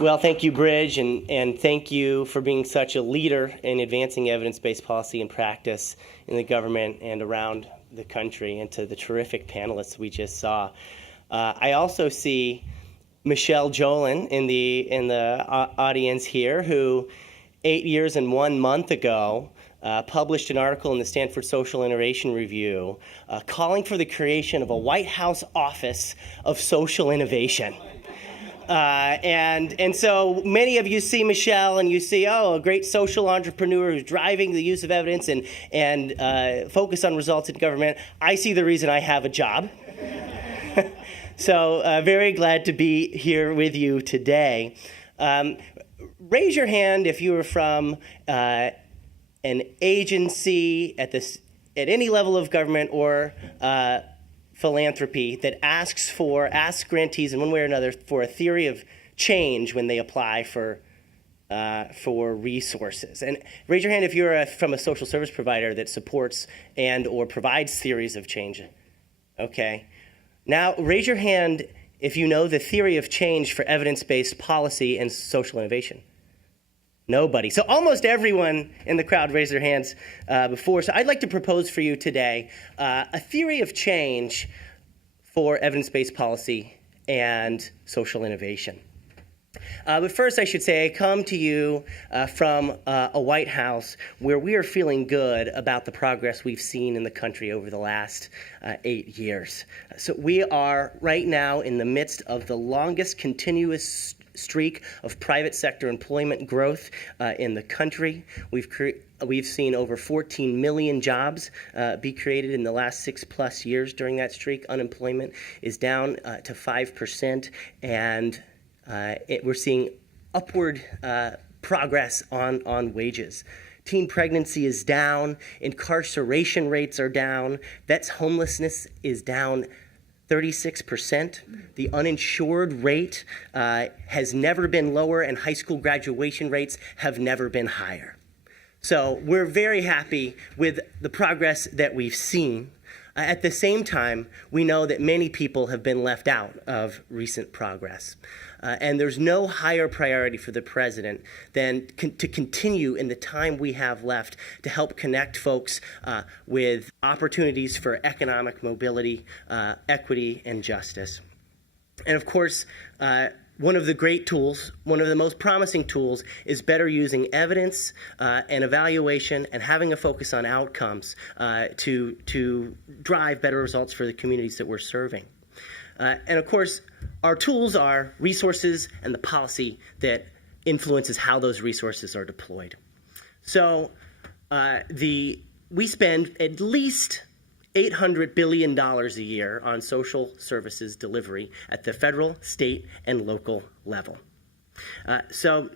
Well, thank you, Bridge, and thank you for being such a leader in advancing evidence-based policy and practice in the government and around the country, and to the terrific panelists we just saw. I also see Michelle Jolin in the audience here, who 8 years and 1 month ago published an article in the Stanford Social Innovation Review calling for the creation of a White House Office of Social Innovation. And so many of you see Michelle and you see, oh, a great social entrepreneur who's driving the use of evidence and focus on results in government. I see the reason I have a job. So very glad to be here with you today. Raise your hand if you are from an agency at any level of government or philanthropy that asks grantees in one way or another for a theory of change when they apply for resources. And raise your hand if you're from a social service provider that supports and or provides theories of change. Okay. Now raise your hand if you know the theory of change for evidence-based policy and social innovation. Nobody. So almost everyone in the crowd raised their hands before. So I'd like to propose for you today a theory of change for evidence-based policy and social innovation. But first, I should say, I come to you from a White House where we are feeling good about the progress we've seen in the country over the last 8 years. So we are right now in the midst of the longest continuous streak of private sector employment growth in the country. We've seen over 14 million jobs be created in the last 6+ years during that streak. Unemployment is down to 5%, and we're seeing upward progress on wages. Teen pregnancy is down, incarceration rates are down, vets homelessness is down 36%. The uninsured rate has never been lower, and high school graduation rates have never been higher. So we're very happy with the progress that we've seen. At the same time, we know that many people have been left out of recent progress. And there's no higher priority for the president than to continue in the time we have left to help connect folks with opportunities for economic mobility, equity, and justice. And of course, one of the great tools, one of the most promising tools, is better using evidence and evaluation and having a focus on outcomes to drive better results for the communities that we're serving. And of course, our tools are resources and the policy that influences how those resources are deployed. So we spend at least $800 billion a year on social services delivery at the federal, state, and local level. So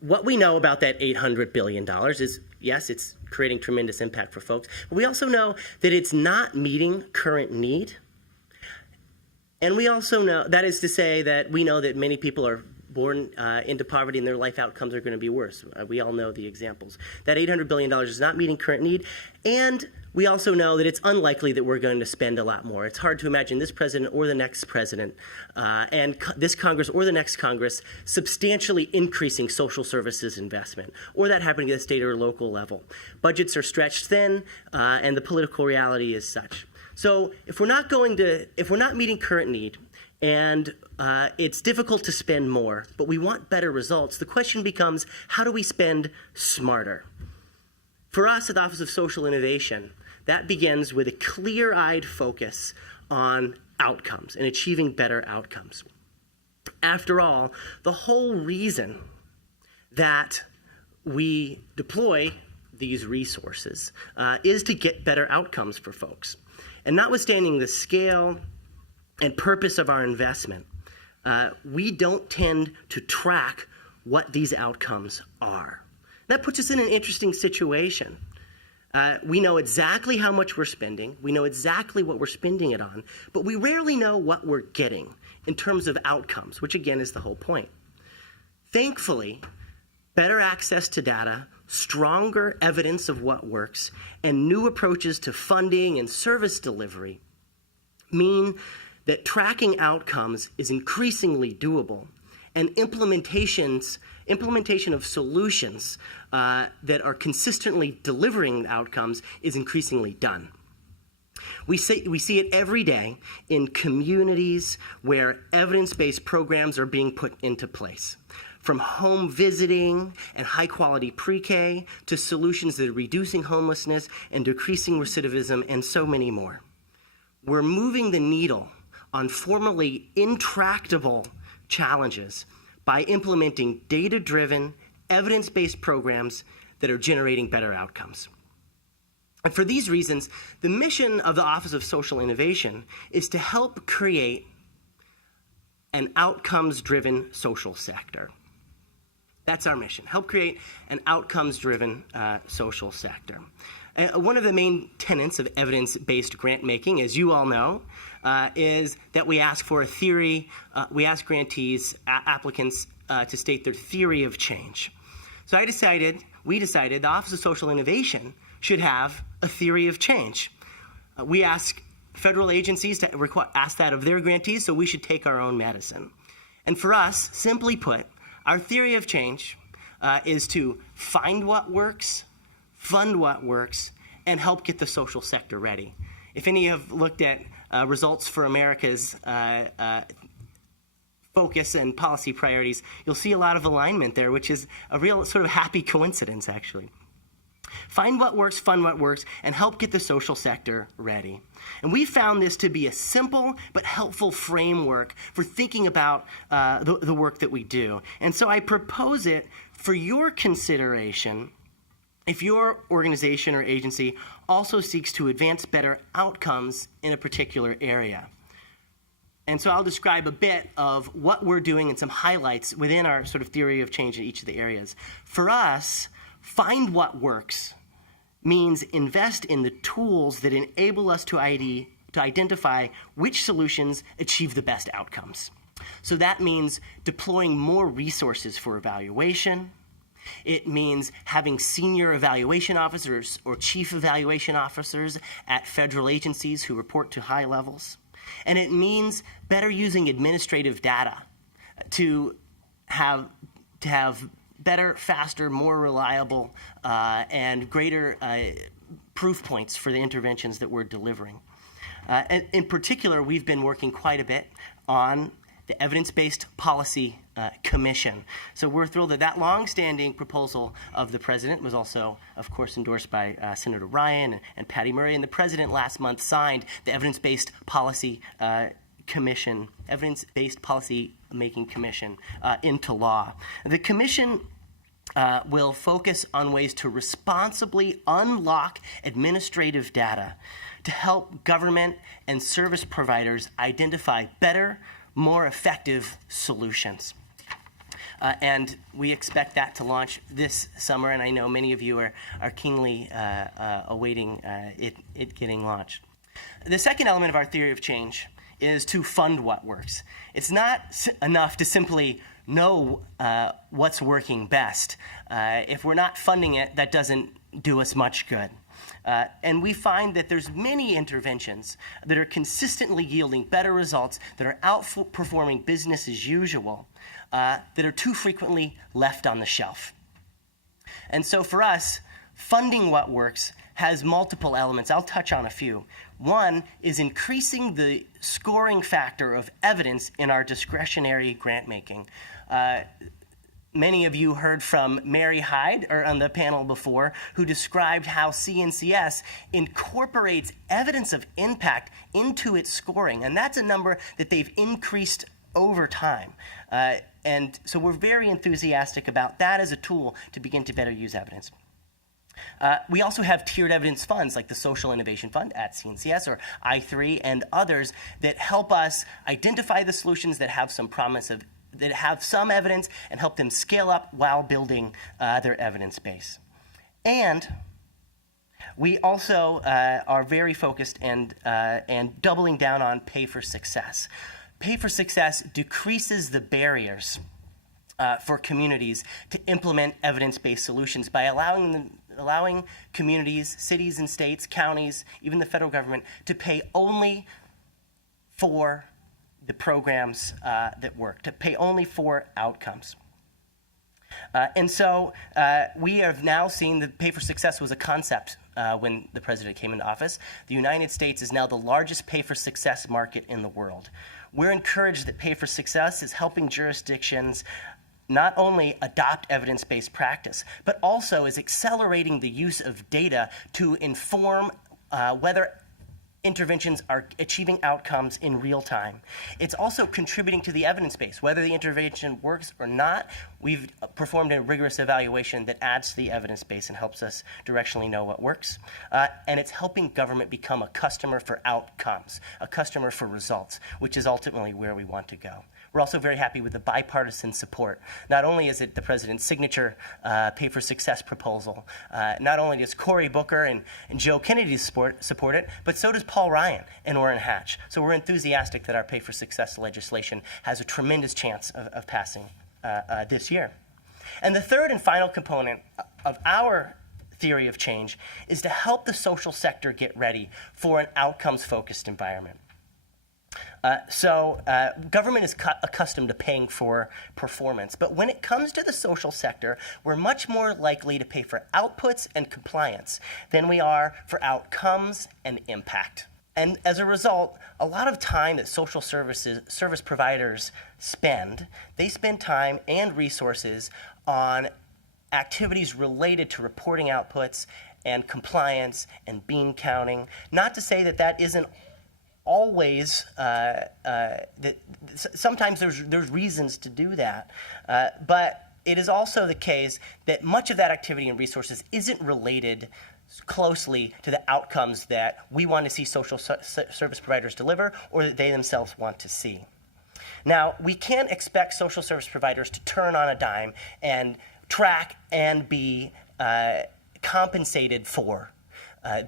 what we know about that $800 billion is, yes, it's creating tremendous impact for folks, but we also know that it's not meeting current need. And we also know, that is to say that we know that many people are born into poverty and their life outcomes are going to be worse. We all know the examples. That $800 billion is not meeting current need, and we also know that it's unlikely that we're going to spend a lot more. It's hard to imagine this president or the next president and this Congress or the next Congress substantially increasing social services investment, or that happening at the state or local level. Budgets are stretched thin, and the political reality is such. So if we're not meeting current need, and it's difficult to spend more, but we want better results, the question becomes, how do we spend smarter? For us at the Office of Social Innovation, that begins with a clear-eyed focus on outcomes and achieving better outcomes. After all, the whole reason that we deploy these resources is to get better outcomes for folks. And notwithstanding the scale and purpose of our investment, we don't tend to track what these outcomes are. That puts us in an interesting situation. We know exactly how much we're spending. We know exactly what we're spending it on, but we rarely know what we're getting in terms of outcomes, which again is the whole point. Thankfully, better access to data, stronger evidence of what works, and new approaches to funding and service delivery mean that tracking outcomes is increasingly doable and implementation of solutions that are consistently delivering outcomes is increasingly done. We see it every day in communities where evidence-based programs are being put into place. From home visiting and high-quality pre-K to solutions that are reducing homelessness and decreasing recidivism and so many more. We're moving the needle on formerly intractable challenges by implementing data-driven, evidence-based programs that are generating better outcomes. And for these reasons, the mission of the Office of Social Innovation is to help create an outcomes-driven social sector. That's our mission, help create an outcomes-driven social sector. One of the main tenets of evidence-based grant making, as you all know, is that we ask for a theory, we ask grantees, applicants to state their theory of change. So we decided the Office of Social Innovation should have a theory of change. We ask federal agencies to ask that of their grantees, so we should take our own medicine. And for us, simply put, our theory of change is to find what works, fund what works, and help get the social sector ready. If any have looked at results for America's focus and policy priorities, you'll see a lot of alignment there, which is a real sort of happy coincidence, actually. Find what works, fund what works, and help get the social sector ready. And we found this to be a simple but helpful framework for thinking about the work that we do. And so I propose it for your consideration if your organization or agency also seeks to advance better outcomes in a particular area. And so I'll describe a bit of what we're doing and some highlights within our sort of theory of change in each of the areas. For us, find what works means invest in the tools that enable us to identify which solutions achieve the best outcomes. So that means deploying more resources for evaluation. It means having senior evaluation officers or chief evaluation officers at federal agencies who report to high levels. And it means better using administrative data to have better, faster, more reliable, and greater proof points for the interventions that we're delivering. And in particular, we've been working quite a bit on the Evidence-Based Policy Commission. So we're thrilled that that long-standing proposal of the President was also, of course, endorsed by Senator Ryan and Patty Murray, and the President last month signed the Evidence-Based Policy Commission, Evidence-Based Policy Making Commission into law. The commission will focus on ways to responsibly unlock administrative data to help government and service providers identify better, more effective solutions. And we expect that to launch this summer, and I know many of you are keenly awaiting it getting launched. The second element of our theory of change is to fund what works. It's not enough to simply know what's working best. If we're not funding it, that doesn't do us much good. And we find that there's many interventions that are consistently yielding better results, that are outperforming business as usual, that are too frequently left on the shelf. And so for us, funding what works has multiple elements. I'll touch on a few. One is increasing the scoring factor of evidence in our discretionary grant making. Many of you heard from Mary Hyde on the panel before, who described how CNCS incorporates evidence of impact into its scoring, and that's a number that they've increased over time. And so we're very enthusiastic about that as a tool to begin to better use evidence. We also have tiered evidence funds like the Social Innovation Fund at CNCS or I3 and others that help us identify the solutions that have some promise of that have some evidence and help them scale up while building their evidence base. And we also are very focused and doubling down on pay for success. Pay for success decreases the barriers for communities to implement evidence-based solutions by allowing communities, cities and states, counties, even the federal government, to pay only for the programs that work, to pay only for outcomes. And so we have now seen that pay for success was a concept when the president came into office. The United States is now the largest pay for success market in the world. We're encouraged that pay for success is helping jurisdictions not only adopt evidence-based practice, but also is accelerating the use of data to inform whether interventions are achieving outcomes in real time. It's also contributing to the evidence base. Whether the intervention works or not, we've performed a rigorous evaluation that adds to the evidence base and helps us directionally know what works. And it's helping government become a customer for outcomes, a customer for results, which is ultimately where we want to go. We're also very happy with the bipartisan support. Not only is it the president's signature pay for success proposal, not only does Cory Booker and Joe Kennedy support it, but so does Paul Ryan and Orrin Hatch. So we're enthusiastic that our pay for success legislation has a tremendous chance of passing this year. And the third and final component of our theory of change is to help the social sector get ready for an outcomes-focused environment. Government is accustomed to paying for performance, but when it comes to the social sector, we're much more likely to pay for outputs and compliance than we are for outcomes and impact. And as a result, a lot of time that social service providers they spend time and resources on activities related to reporting outputs and compliance and bean counting. Not to say that that isn't always, sometimes there's reasons to do that, but it is also the case that much of that activity and resources isn't related closely to the outcomes that we want to see social service providers deliver or that they themselves want to see. Now, we can't expect social service providers to turn on a dime and track and be compensated for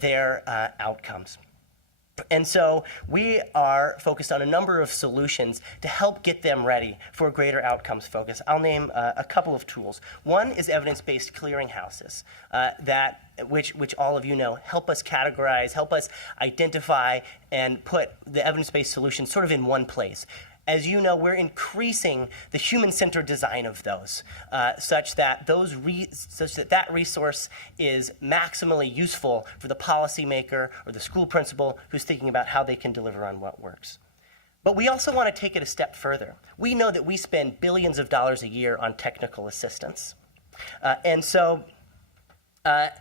their outcomes. And so we are focused on a number of solutions to help get them ready for a greater outcomes focus. I'll name a couple of tools. One is evidence-based clearinghouses which all of you know help us categorize, help us identify, and put the evidence-based solutions sort of in one place. As you know, we're increasing the human-centered design of those, such that that resource is maximally useful for the policymaker or the school principal who's thinking about how they can deliver on what works. But we also want to take it a step further. We know that we spend billions of dollars a year on technical assistance. And so a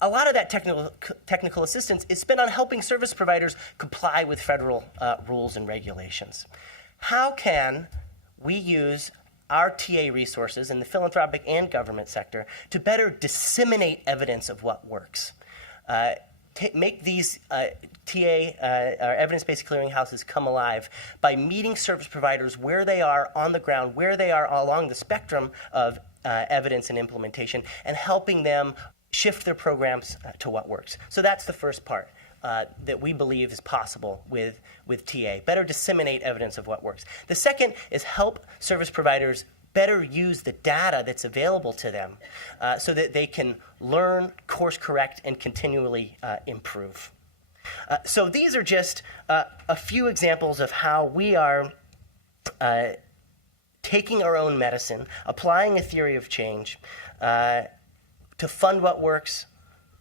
lot of that technical assistance is spent on helping service providers comply with federal rules and regulations. How can we use our TA resources in the philanthropic and government sector to better disseminate evidence of what works? Make these evidence-based clearinghouses come alive by meeting service providers where they are on the ground, where they are along the spectrum of evidence and implementation, and helping them shift their programs to what works. So that's the first part. That we believe is possible with TA, better disseminate evidence of what works. The second is help service providers better use the data that's available to them so that they can learn, course correct, and continually improve. So these are just a few examples of how we are taking our own medicine, applying a theory of change to fund what works,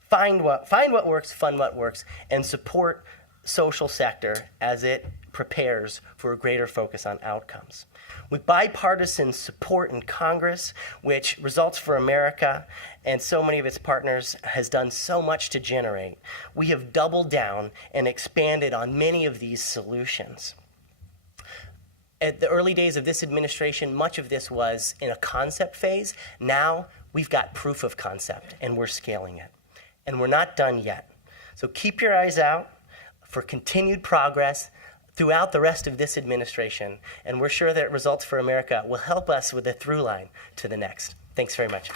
find what works, fund what works, and support social sector as it prepares for a greater focus on outcomes. With bipartisan support in Congress, which Results for America and so many of its partners has done so much to generate, we have doubled down and expanded on many of these solutions. At the early days of this administration, much of this was in a concept phase. Now we've got proof of concept, and we're scaling it. And we're not done yet. So keep your eyes out for continued progress throughout the rest of this administration. And we're sure that Results for America will help us with the through line to the next. Thanks very much.